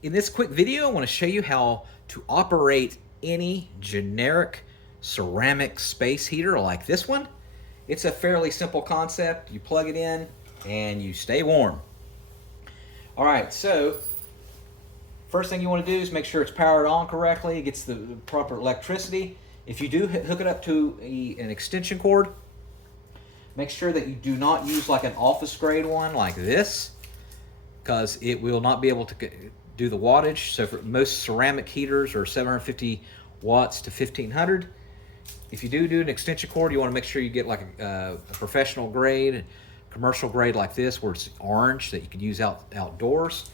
In this quick video, I want to show you how to operate any generic ceramic space heater like this one. It's a fairly simple concept. You plug it in and you stay warm. All right, so first thing you want to do is make sure it's powered on correctly, it gets the proper electricity. If you do hook it up to an extension cord, make sure that you do not use like an office grade one like this, because it will not be able to do the wattage. So for most ceramic heaters are 750 watts to 1500. If you do an extension cord, you want to make sure you get like a professional grade, commercial grade like this, where it's orange, that you can use outdoors.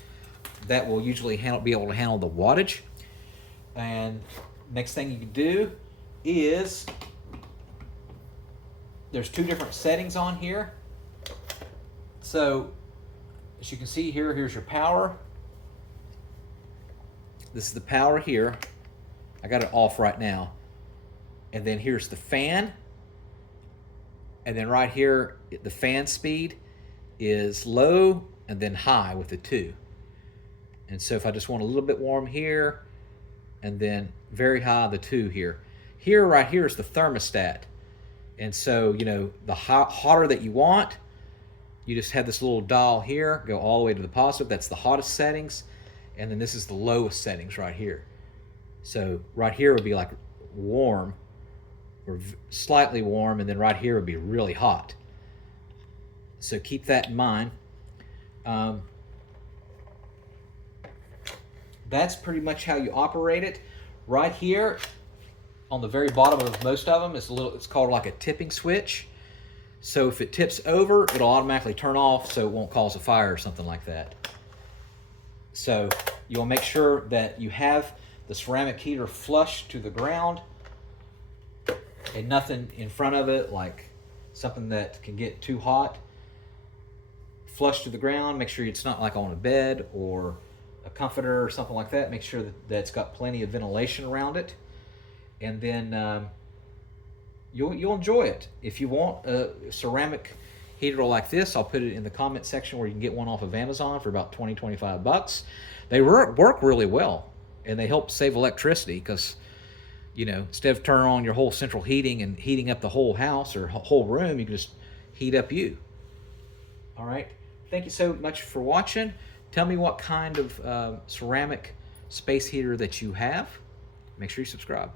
That will usually be able to handle the wattage. And next thing you can do is, there's two different settings on here. So as you can see here, here's your power. This is the power here. I got it off right now. And then here's the fan. And then right here, the fan speed is low and then high with the 2. And so if I just want a little bit warm here, and then very high, the 2 here. Right here is the thermostat. And so, the hotter that you want, you just have this little dial here, go all the way to the positive. That's the hottest settings. And then this is the lowest settings right here. So right here would be like warm or slightly warm, and then right here would be really hot. So keep that in mind. That's pretty much how you operate it. Right here on the very bottom of most of them is it's called like a tipping switch. So if it tips over, it'll automatically turn off so it won't cause a fire or something like that. So you'll make sure that you have the ceramic heater flush to the ground and nothing in front of it, like something that can get too hot. Flush to the ground. Make sure it's not like on a bed or a comforter or something like that. Make sure that it's got plenty of ventilation around it. And then you'll enjoy it. If you want a ceramic heater like this, I'll put it in the comment section where you can get one off of Amazon for about 20-25 bucks. They work really well, and they help save electricity because, instead of turning on your whole central heating and heating up the whole house or whole room, you can just heat up you. All right. Thank you so much for watching. Tell me what kind of ceramic space heater that you have. Make sure you subscribe.